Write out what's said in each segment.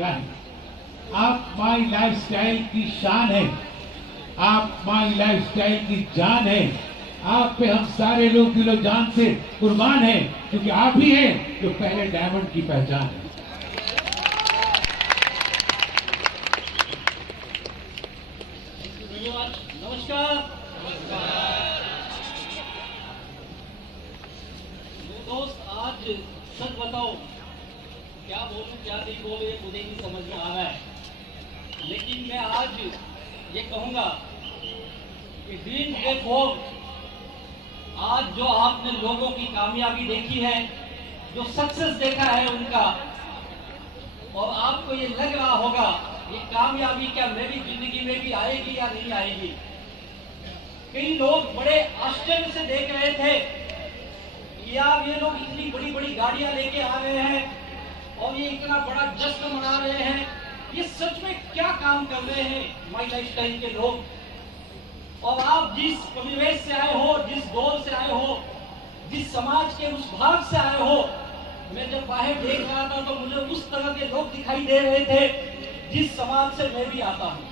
क्या है। आप माई लाइफस्टाइल की शान है, आप माई लाइफस्टाइल की जान है। आप पे हम सारे लोग दिलो जान से कुर्बान हैं, क्योंकि आप ही हैं जो पहले डायमंड की पहचान है। नमस्कार। दोस्त, आज सच बताओ, क्या बोलूं क्या नहीं बोलूं ये मुझे नहीं समझ में आ रहा है, लेकिन मैं आज ये कहूंगा कि ड्रीम डे फॉर, आज जो आपने लोगों की कामयाबी देखी है, जो सक्सेस देखा है उनका, और आपको ये लग रहा होगा ये कामयाबी क्या मेरी जिंदगी में भी आएगी या नहीं आएगी। कई लोग बड़े आश्चर्य से देख रहे थे कि यार ये लोग इतनी बड़ी बड़ी गाड़ियां लेके आ रहे हैं और ये इतना बड़ा जश्न मना रहे हैं, ये सच में क्या काम कर रहे हैं माई लाइफस्टाइल के लोग। और आप जिस परिवेश से आए हो, जिस दौर से आए हो, जिस समाज के उस भाग से आए हो, मैं जब बाहर देख रहा था तो मुझे उस तरह के लोग दिखाई दे रहे थे जिस समाज से मैं भी आता हूँ।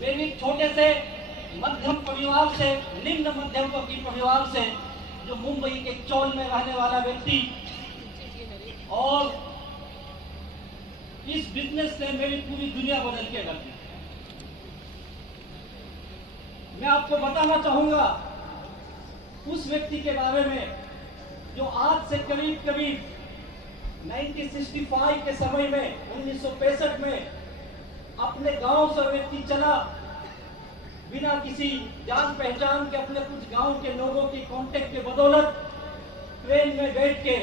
मैं भी छोटे से मध्यम परिवार से, निम्न मध्यम वर्गीय परिवार से, जो मुंबई के चौल में रहने वाला व्यक्ति, और इस बिजनेस ने मेरी पूरी दुनिया बदल के रख दी। मैं आपको बताना चाहूंगा उस व्यक्ति के बारे में जो आज से करीब करीब 1965 के समय में, 1965 में अपने गांव से व्यक्ति चला, बिना किसी जान पहचान के, अपने कुछ गांव के लोगों की कांटेक्ट के बदौलत ट्रेन में बैठ के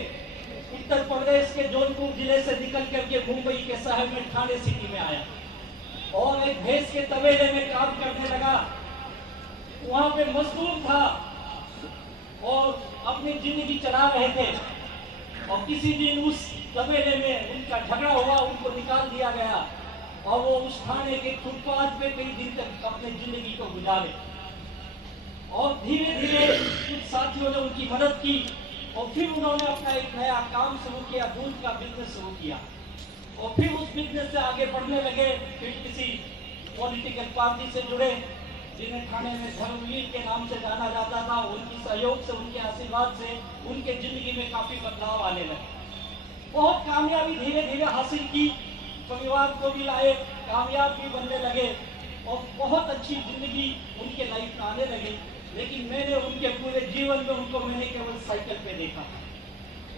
उत्तर प्रदेश के जौनपुर जिले से निकल करके मुंबई के शहर में ठाणे सिटी में आया और एक भैंस के तबेले में काम करने लगा। वहां पे मजदूर था और अपनी जिंदगी चला रहे थे, और किसी दिन उस तबेले में उनका झगड़ा हुआ, उनको निकाल दिया गया और वो उस थाने के फुटपाथ पे कई दिन तक अपनी जिंदगी को गुजारे। और धीरे धीरे कुछ साथियों ने उनकी मदद की और फिर उन्होंने अपना एक नया काम शुरू किया, दूध का बिजनेस शुरू किया, और फिर उस बिजनेस से आगे बढ़ने लगे। फिर किसी पॉलिटिकल पार्टी से जुड़े, जिन्हें थाने में धर्मवीर के नाम से जाना जाता था। उनकी सहयोग से, उनके आशीर्वाद से उनके जिंदगी में काफी बदलाव आने लगे। बहुत कामयाबी धीरे धीरे हासिल की, परिवार को भी लाए, कामयाब भी बनने लगे और बहुत अच्छी जिंदगी उनके लाइफ में आने लगी। लेकिन मैंने उनके पूरे जीवन में उनको मैंने केवल साइकिल पे देखा।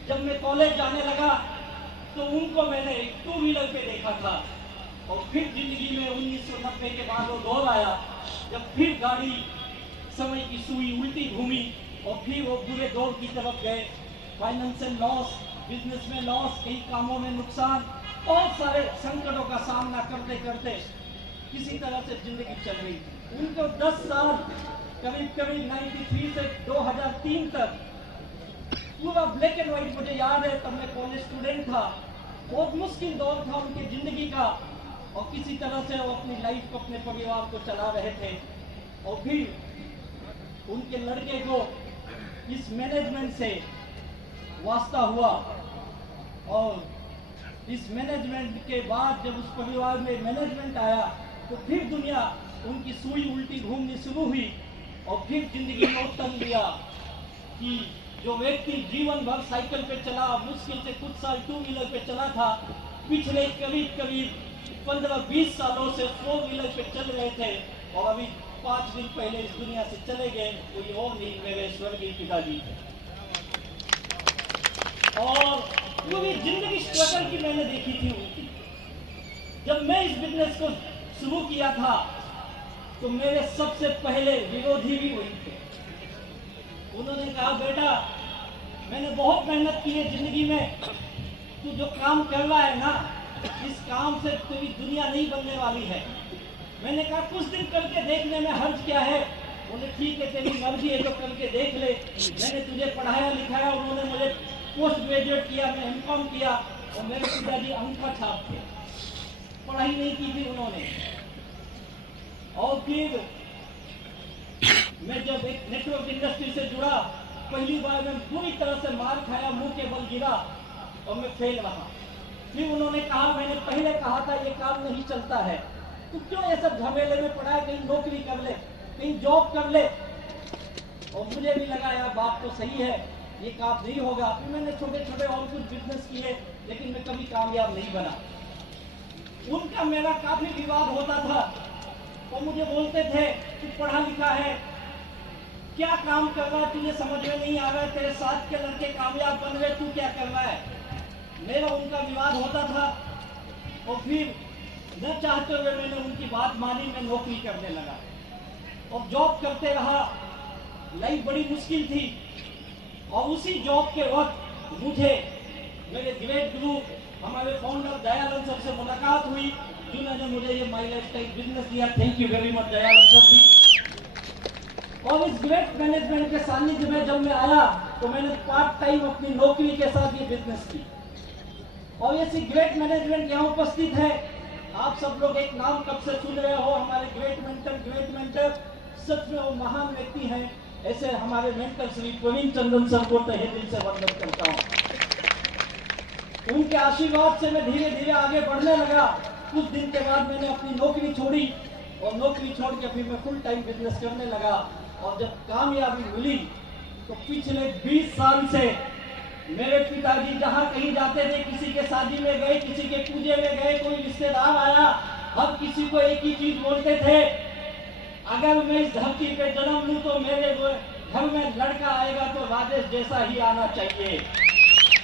जब मैं कॉलेज जाने लगा तो उनको मैंने एक 2 व्हीलर पे देखा था, और फिर जिंदगी में 1990 के बाद वो दौर आया जब फिर गाड़ी समय की सुई उल्टी घूमी और फिर वो बुरे दौर की तरफ गए। फाइनेंशियल लॉस, बिजनेस में लॉस, कई कामों में नुकसान, बहुत सारे संकटों का सामना करते करते किसी तरह से जिंदगी चल रही। उनको 10 साल, करीब करीब 93 से 2003 तक पूरा ब्लैक एंड व्हाइट मुझे याद है। तब मैं कॉलेज स्टूडेंट था, बहुत मुश्किल दौर था उनकी जिंदगी का, और किसी तरह से वो अपनी लाइफ को, अपने परिवार को चला रहे थे। और फिर उनके लड़के को इस मैनेजमेंट से वास्ता हुआ, और इस मैनेजमेंट के बाद जब उस परिवार में मैनेजमेंट आया तो फिर दुनिया उनकी सुई उल्टी घूमनी शुरू हुई, और फिर जिंदगी में उत्तर लिया कि जो व्यक्ति जीवन भर साइकिल पे चला, मुश्किल से कुछ साल 2 व्हीलर पे चला था, पिछले करीब करीब 15-20 सालों से 4 व्हीलर पे चल रहे थे, और अभी 5 दिन पहले इस दुनिया से चले गए। कोई और नहीं, मेरे स्वर्गीय पिताजी थे। और पूरी जिंदगी स्ट्रगल की मैंने देखी थी उनकी। जब मैं इस बिजनेस को शुरू किया था तो मेरे सबसे पहले विरोधी भी वही थे। उन्होंने कहा, बेटा मैंने बहुत मेहनत की है जिंदगी में, तू जो काम कर रहा है ना, इस काम से तेरी दुनिया नहीं बनने वाली है। मैंने कहा, कुछ दिन करके देखने में हर्ज क्या है। बोले, ठीक है तेरी मर्जी है तो करके देख ले। मैंने तुझे पढ़ाया लिखाया, उन्होंने मुझे पोस्ट ग्रेजुएट किया, मैं एमकॉम किया, और मेरे पिताजी अंगूठा छाप थे, पढ़ाई नहीं की थी उन्होंने। और फिर मैं जब एक नेटवर्क इंडस्ट्री से जुड़ा, पहली बार मैं पूरी तरह से मार खाया, मुंह के बल गिरा और मैं फेल रहा। फिर उन्होंने कहा, मैंने पहले कहा था ये काम नहीं चलता है, तू क्यों ये सब झमेले में पड़ा है, कहीं नौकरी कर ले, कहीं जॉब कर ले। और मुझे भी लगा यार बात तो सही है, ये काम नहीं होगा। फिर मैंने छोटे छोटे और कुछ बिजनेस किए, लेकिन मैं कभी कामयाब नहीं बना। उनका मेरा काफी विवाद होता था। वो मुझे बोलते थे तू पढ़ा लिखा है, क्या काम कर रहा है, तुझे समझ में नहीं आ रहा है, तेरे साथ के लड़के कामयाब बन रहे, तू क्या कर रहा है। मेरा उनका विवाद होता था और फिर न चाहते हुए मैंने उनकी बात मानी, मैं नौकरी करने लगा और जॉब करते रहा। लाइफ बड़ी मुश्किल थी और उसी जॉब के वक्त मुझे मेरे ग्रेट गुरु हमारे फाउंडर दयानंद सर से मुलाकात हुई, जिन्होंने मुझे ये माई लाइफस्टाइल बिजनेस दिया। Thank you very much Dayanand sir ji. और इस ग्रेट मैनेजमेंट के सानिध्य में जब मैं आया तो मैंने पार्ट टाइम अपनी नौकरी के साथ ये बिजनेस की और ऐसी ग्रेट मैनेजमेंट यहाँ उपस्थित है। आप सब लोग एक नाम कब से सुन रहे हो, हमारे ग्रेट मेंटर सच में वो महान व्यक्ति हैं। ऐसे हमारे मेंटर श्री प्रवीण चंद्रन सर को तहे दिल से वंदन करता हूँ। उनके आशीर्वाद से मैं धीरे धीरे आगे बढ़ने लगा। कुछ दिन के बाद मैंने अपनी नौकरी छोड़ी और नौकरी छोड़ के फिर मैं फुल टाइम बिजनेस करने लगा। और जब कामयाबी मिली तो पिछले 20 साल से मेरे पिताजी जहाँ कहीं जाते थे, किसी के शादी में गए, किसी के पूजे में गए, कोई रिश्तेदार आया, हर किसी को एक ही चीज बोलते थे, अगर मैं इस धरती पे जन्म लूं तो मेरे घर में लड़का आएगा तो राजेश जैसा ही आना चाहिए।